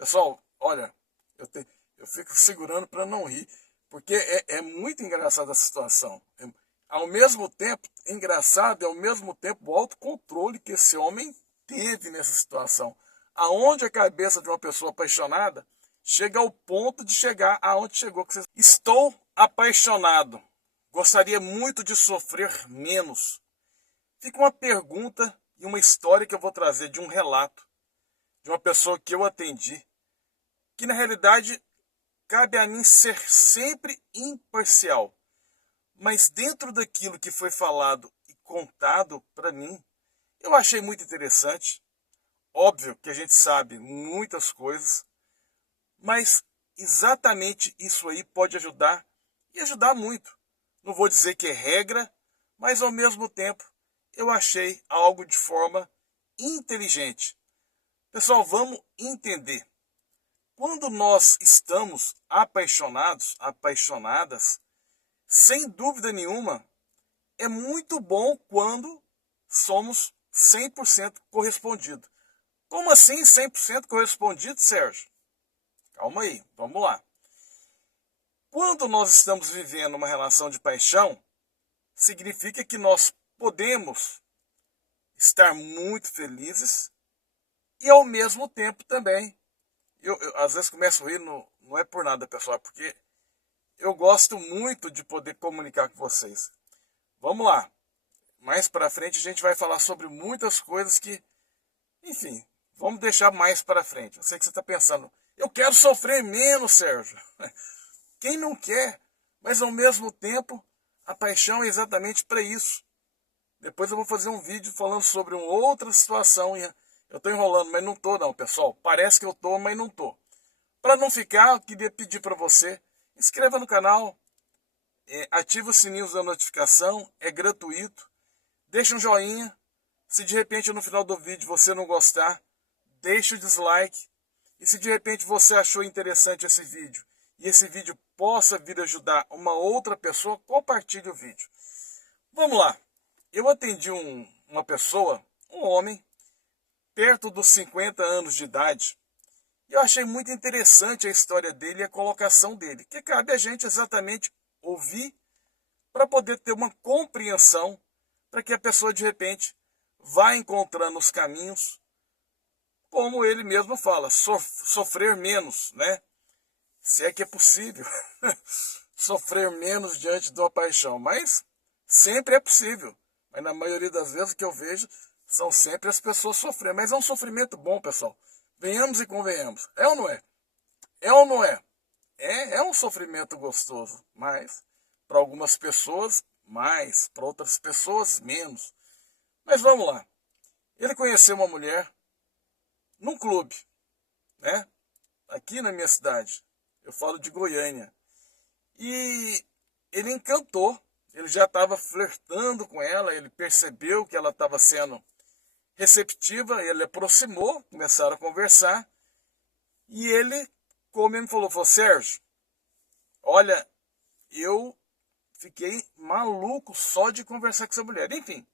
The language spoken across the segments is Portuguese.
Pessoal, olha, eu fico segurando para não rir, porque é muito engraçada a situação. Ao mesmo tempo, engraçado e ao mesmo tempo o autocontrole que esse homem teve nessa situação. Aonde a cabeça de uma pessoa apaixonada chega ao ponto de chegar aonde chegou. Estou apaixonado. Gostaria muito de sofrer menos. Fica uma pergunta e uma história que eu vou trazer de um relato de uma pessoa que eu atendi, que na realidade cabe a mim ser sempre imparcial. Mas dentro daquilo que foi falado e contado para mim, eu achei muito interessante. Óbvio que a gente sabe muitas coisas, mas exatamente isso aí pode ajudar e ajudar muito. Não vou dizer que é regra, mas ao mesmo tempo eu achei algo de forma inteligente. Pessoal, vamos entender. Quando nós estamos apaixonados, apaixonadas, sem dúvida nenhuma, é muito bom quando somos 100% correspondido. Como assim 100% correspondido, Sérgio? Calma aí, vamos lá. Quando nós estamos vivendo uma relação de paixão, significa que nós podemos estar muito felizes e ao mesmo tempo também. Eu às vezes começo a rir, não é por nada, pessoal, porque eu gosto muito de poder comunicar com vocês. Vamos lá. Mais para frente a gente vai falar sobre muitas coisas que, enfim, vamos deixar mais para frente. Eu sei que você está pensando, eu quero sofrer menos, Sérgio. Quem não quer? Mas ao mesmo tempo, a paixão é exatamente para isso. Depois eu vou fazer um vídeo falando sobre uma outra situação. Eu estou enrolando, mas não estou não, pessoal. Parece que eu estou, mas não estou. Para não ficar, eu queria pedir para você, inscreva no canal, ative o sininho da notificação, é gratuito. Deixe um joinha. Se de repente no final do vídeo você não gostar, deixe o dislike. E se de repente você achou interessante esse vídeo, e esse vídeo possa vir ajudar uma outra pessoa, compartilhe o vídeo. Vamos lá. Eu atendi uma pessoa, um homem, perto dos 50 anos de idade. E eu achei muito interessante a história dele e a colocação dele, que cabe a gente exatamente ouvir para poder ter uma compreensão, para que a pessoa de repente vá encontrando os caminhos, como ele mesmo fala, sofrer menos, né? Se é que é possível sofrer menos diante de uma paixão, mas sempre é possível. Mas na maioria das vezes que eu vejo, são sempre as pessoas sofrendo. Mas é um sofrimento bom, pessoal. Venhamos e convenhamos. É ou não é? É ou não é? É um sofrimento gostoso, mas para algumas pessoas, mais, para outras pessoas, menos. Mas vamos lá. Ele conheceu uma mulher num clube, né? Aqui na minha cidade. Eu falo de Goiânia. E ele encantou. Ele já estava flertando com ela, ele percebeu que ela estava sendo receptiva, ele aproximou, começaram a conversar. E ele, como ele me falou, Sérgio, olha, eu fiquei maluco só de conversar com essa mulher. Enfim,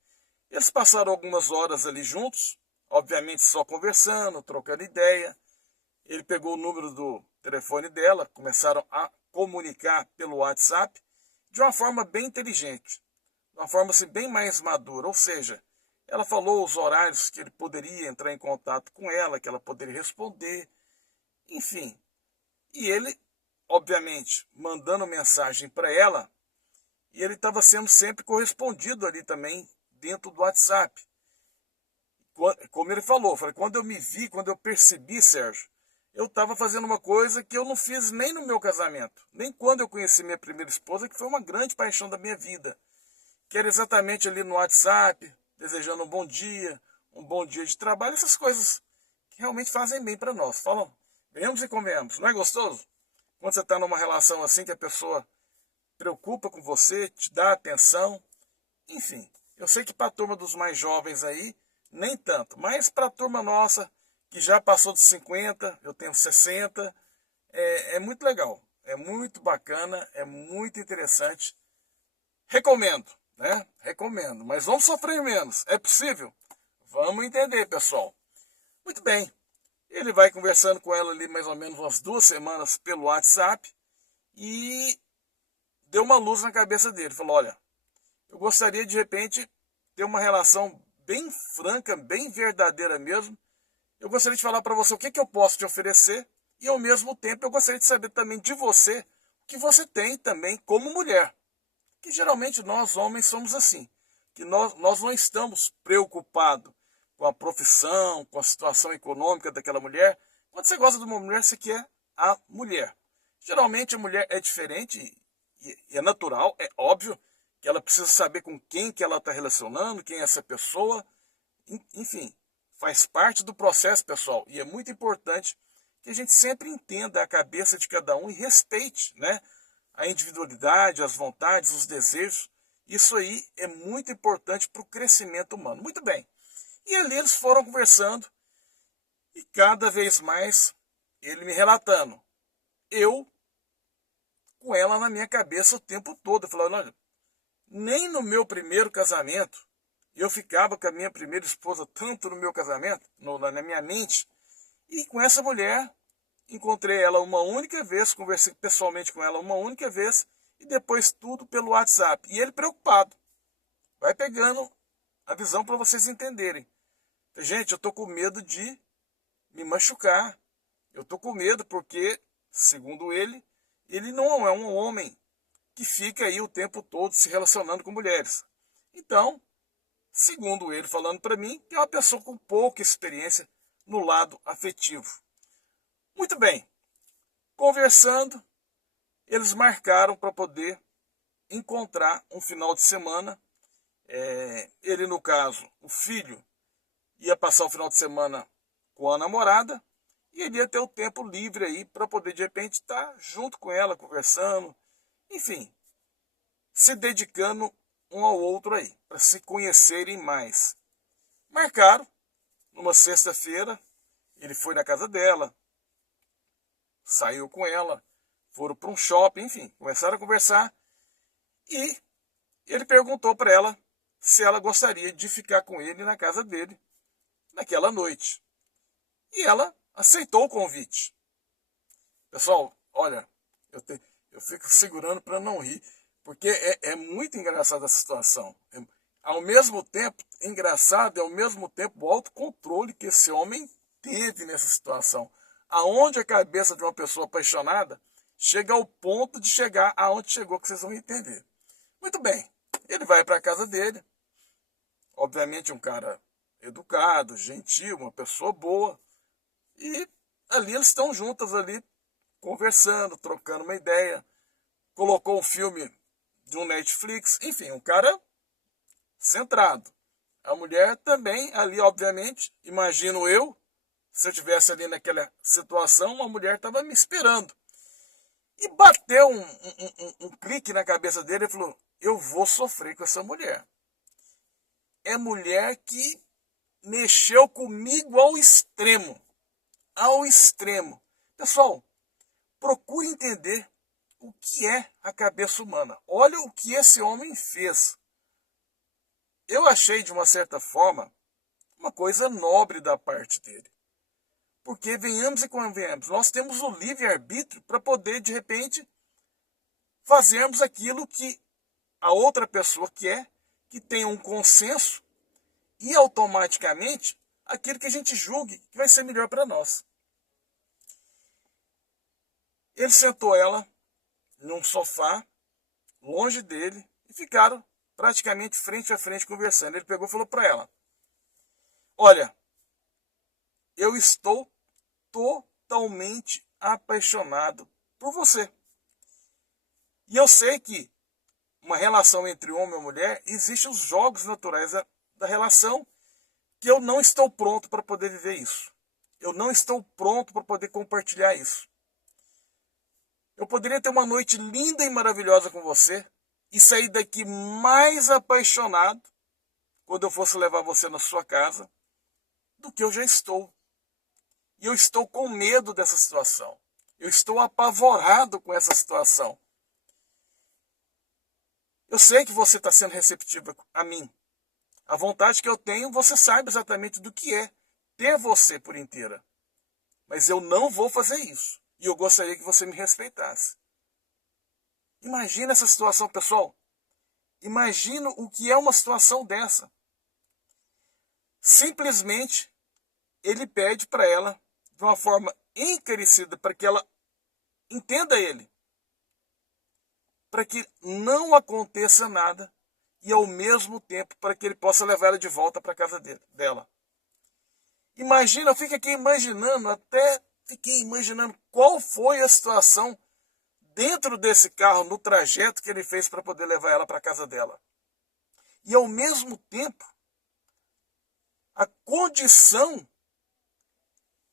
eles passaram algumas horas ali juntos, obviamente só conversando, trocando ideia. Ele pegou o número do telefone dela, começaram a comunicar pelo WhatsApp de uma forma bem inteligente, de uma forma assim, bem mais madura. Ou seja, ela falou os horários que ele poderia entrar em contato com ela, que ela poderia responder, enfim. E ele, obviamente, mandando mensagem para ela, e ele estava sendo sempre correspondido ali também dentro do WhatsApp. Como ele falou, quando eu me vi, quando eu percebi, Sérgio, eu estava fazendo uma coisa que eu não fiz nem no meu casamento, nem quando eu conheci minha primeira esposa, que foi uma grande paixão da minha vida, que era exatamente ali no WhatsApp, desejando um bom dia de trabalho, essas coisas que realmente fazem bem para nós. Falam, venhamos e convenhamos, não é gostoso? Quando você está numa relação assim, que a pessoa preocupa com você, te dá atenção, enfim. Eu sei que para a turma dos mais jovens aí, nem tanto, mas para a turma nossa, que já passou de 50, eu tenho 60, é muito legal, é muito bacana, é muito interessante. Recomendo, né? Recomendo, mas vamos sofrer menos, é possível? Vamos entender, pessoal. Muito bem, Ele vai conversando com ela ali mais ou menos umas 2 semanas pelo WhatsApp e deu uma luz na cabeça dele. Falou, olha, eu gostaria de repente ter uma relação bem franca, bem verdadeira mesmo. Eu gostaria de falar para você o que eu posso te oferecer e ao mesmo tempo eu gostaria de saber também de você o que você tem também como mulher. Que geralmente nós homens somos assim, que nós não estamos preocupados com a profissão, com a situação econômica daquela mulher. Quando você gosta de uma mulher, você quer a mulher. Geralmente a mulher é diferente e é natural, é óbvio que ela precisa saber com quem que ela está relacionando, quem é essa pessoa. Enfim, faz parte do processo, pessoal. E é muito importante que a gente sempre entenda a cabeça de cada um e respeite, né, a individualidade, as vontades, os desejos. Isso aí é muito importante para o crescimento humano. Muito bem. E ali eles foram conversando e cada vez mais ele me relatando. Eu com ela na minha cabeça o tempo todo. Eu falava, olha, nem no meu primeiro casamento, eu ficava com a minha primeira esposa tanto no meu casamento, na minha mente, e com essa mulher, encontrei ela uma única vez, conversei pessoalmente com ela uma única vez, e depois tudo pelo WhatsApp. E ele preocupado. Vai pegando a visão para vocês entenderem. Gente, eu estou com medo de me machucar. Eu estou com medo porque, segundo ele não é um homem que fica aí o tempo todo se relacionando com mulheres. Então, segundo ele falando para mim, é uma pessoa com pouca experiência no lado afetivo. Muito bem, conversando, eles marcaram para poder encontrar um final de semana. Ele, no caso, o filho, ia passar o final de semana com a namorada e ele ia ter o tempo livre aí para poder, de repente, estar junto com ela, conversando, enfim, se dedicando um ao outro aí, para se conhecerem mais. Marcaram, numa sexta-feira, ele foi na casa dela, saiu com ela, foram para um shopping, enfim, começaram a conversar e ele perguntou para ela se ela gostaria de ficar com ele na casa dele naquela noite. E ela aceitou o convite. Pessoal, olha, eu fico segurando para não rir, porque é muito engraçada essa situação. Ao mesmo tempo, engraçado e ao mesmo tempo o autocontrole que esse homem teve nessa situação. Aonde a cabeça de uma pessoa apaixonada chega ao ponto de chegar aonde chegou, que vocês vão entender. Muito bem, ele vai para a casa dele, obviamente um cara educado, gentil, uma pessoa boa, e ali eles estão juntas ali, conversando, trocando uma ideia, colocou um filme de um Netflix, enfim, um cara centrado. A mulher também ali, obviamente, imagino eu, se eu estivesse ali naquela situação, a mulher estava me esperando. E bateu um clique na cabeça dele e falou, eu vou sofrer com essa mulher. É mulher que mexeu comigo ao extremo. Ao extremo. Pessoal, procure entender o que é a cabeça humana. Olha o que esse homem fez. Eu achei, de uma certa forma, uma coisa nobre da parte dele. Porque, venhamos e convenhamos, nós temos o livre-arbítrio para poder, de repente, fazermos aquilo que a outra pessoa quer, que tenha um consenso, e automaticamente aquilo que a gente julgue que vai ser melhor para nós. Ele sentou ela num sofá, longe dele, e ficaram praticamente frente a frente conversando. Ele pegou e falou para ela, olha, eu estou totalmente apaixonado por você. E eu sei que uma relação entre homem e mulher, existem os jogos naturais da relação, que eu não estou pronto para poder viver isso. Eu não estou pronto para poder compartilhar isso. Eu poderia ter uma noite linda e maravilhosa com você e sair daqui mais apaixonado quando eu fosse levar você na sua casa do que eu já estou. E eu estou com medo dessa situação. Eu estou apavorado com essa situação. Eu sei que você está sendo receptiva a mim. A vontade que eu tenho, você sabe exatamente do que é ter você por inteira. mas eu não vou fazer isso. E eu gostaria que você me respeitasse. Imagina essa situação, pessoal. Imagina o que é uma situação dessa. Simplesmente, ele pede para ela, de uma forma encarecida, para que ela entenda ele. Para que não aconteça nada e, ao mesmo tempo, para que ele possa levar ela de volta para a casa dela. Imagina, eu fiquei imaginando qual foi a situação dentro desse carro, no trajeto que ele fez para poder levar ela para a casa dela. E, ao mesmo tempo, a condição,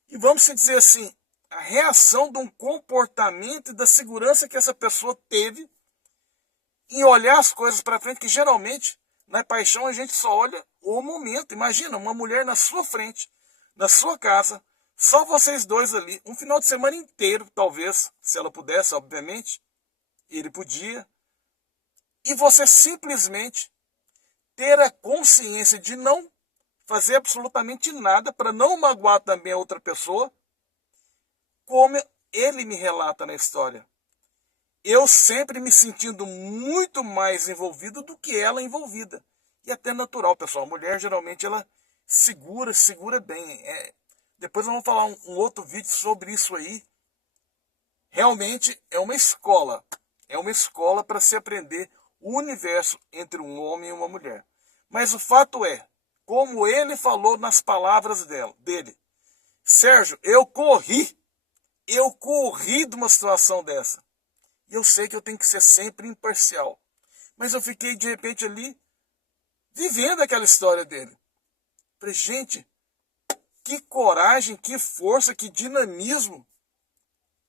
e vamos dizer assim, a reação de um comportamento e da segurança que essa pessoa teve em olhar as coisas para frente, que geralmente, na paixão, a gente só olha o momento. Imagina, uma mulher na sua frente, na sua casa, só vocês dois ali, um final de semana inteiro, talvez, se ela pudesse, obviamente, ele podia, e você simplesmente ter a consciência de não fazer absolutamente nada para não magoar também a outra pessoa, como ele me relata na história. Eu sempre me sentindo muito mais envolvido do que ela envolvida. E até natural, pessoal. A mulher, geralmente, ela segura bem. Depois nós vamos falar um outro vídeo sobre isso aí. Realmente é uma escola. É uma escola para se aprender o universo entre um homem e uma mulher. Mas o fato é, como ele falou nas palavras dele. Sérgio, eu corri de uma situação dessa. E eu sei que eu tenho que ser sempre imparcial. Mas eu fiquei, de repente, ali, vivendo aquela história dele. Falei, gente, que coragem, que força, que dinamismo.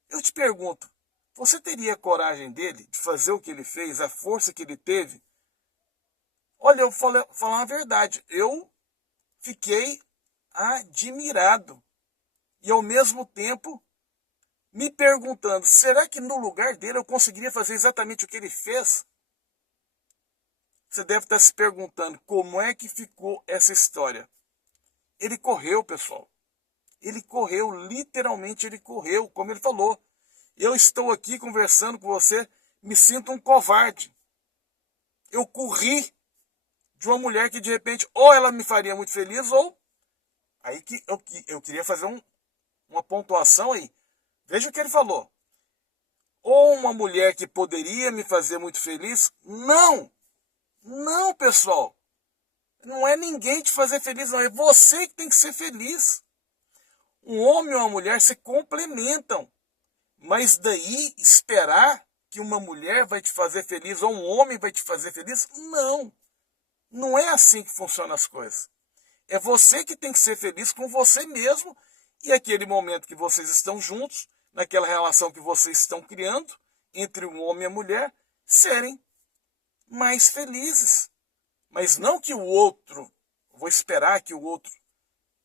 Eu te pergunto, você teria a coragem dele de fazer o que ele fez, a força que ele teve? Olha, eu vou falar a verdade. Eu fiquei admirado. E, ao mesmo tempo, me perguntando, será que no lugar dele eu conseguiria fazer exatamente o que ele fez? Você deve estar se perguntando como é que ficou essa história. Ele correu, pessoal. Ele correu, literalmente ele correu, como ele falou. Eu estou aqui conversando com você, me sinto um covarde. Eu corri de uma mulher que de repente ou ela me faria muito feliz ou... Aí que eu queria fazer uma pontuação aí. Veja o que ele falou. Ou uma mulher que poderia me fazer muito feliz? Não! Não, pessoal. Não é ninguém te fazer feliz, não. É você que tem que ser feliz. Um homem e uma mulher se complementam. Mas daí esperar que uma mulher vai te fazer feliz ou um homem vai te fazer feliz? Não. Não é assim que funcionam as coisas. É você que tem que ser feliz com você mesmo e aquele momento que vocês estão juntos, naquela relação que vocês estão criando entre um homem e a mulher, serem mais felizes. Mas não que o outro, vou esperar que o outro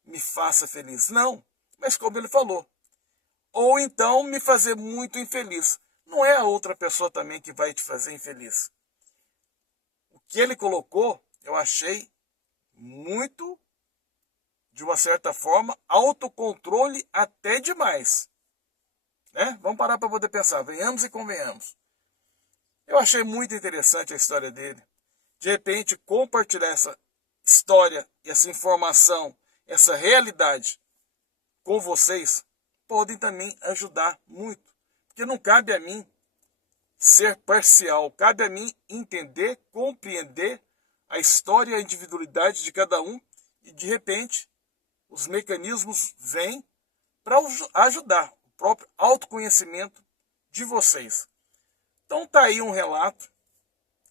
me faça feliz. Não, mas como ele falou. Ou então me fazer muito infeliz. Não é a outra pessoa também que vai te fazer infeliz. O que ele colocou, eu achei muito, de uma certa forma, autocontrole até demais. Né? Vamos parar para poder pensar. Venhamos e convenhamos. Eu achei muito interessante a história dele. De repente, compartilhar essa história, essa informação, essa realidade com vocês, podem também ajudar muito. Porque não cabe a mim ser parcial, cabe a mim entender, compreender a história e a individualidade de cada um e, de repente, os mecanismos vêm para ajudar o próprio autoconhecimento de vocês. Então tá aí um relato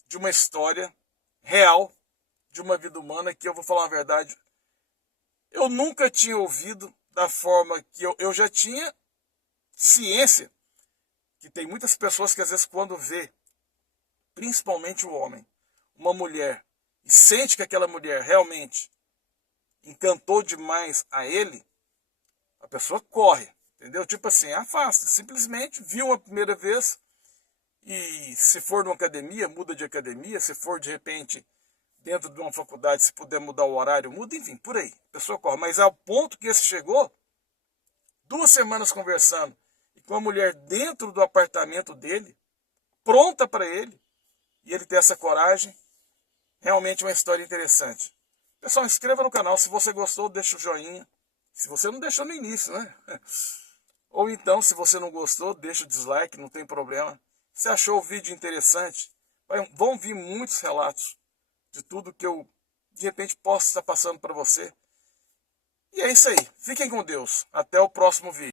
de uma história real, de uma vida humana, que eu vou falar a verdade, eu nunca tinha ouvido da forma que eu já tinha ciência, que tem muitas pessoas que às vezes quando vê, principalmente o homem, uma mulher, e sente que aquela mulher realmente encantou demais a ele, a pessoa corre, entendeu? Tipo assim, afasta, simplesmente viu a primeira vez, e se for numa academia, muda de academia, se for de repente dentro de uma faculdade, se puder mudar o horário, muda, enfim, por aí. A pessoa corre. Mas ao ponto que esse chegou, 2 semanas conversando, e com a mulher dentro do apartamento dele, pronta para ele, e ele ter essa coragem, realmente uma história interessante. Pessoal, inscreva no canal, se você gostou, deixa o joinha. Se você não deixou no início, né? Ou então, se você não gostou, deixa o dislike, não tem problema. Se achou o vídeo interessante, vão vir muitos relatos de tudo que eu, de repente, posso estar passando para você. E é isso aí. Fiquem com Deus. Até o próximo vídeo.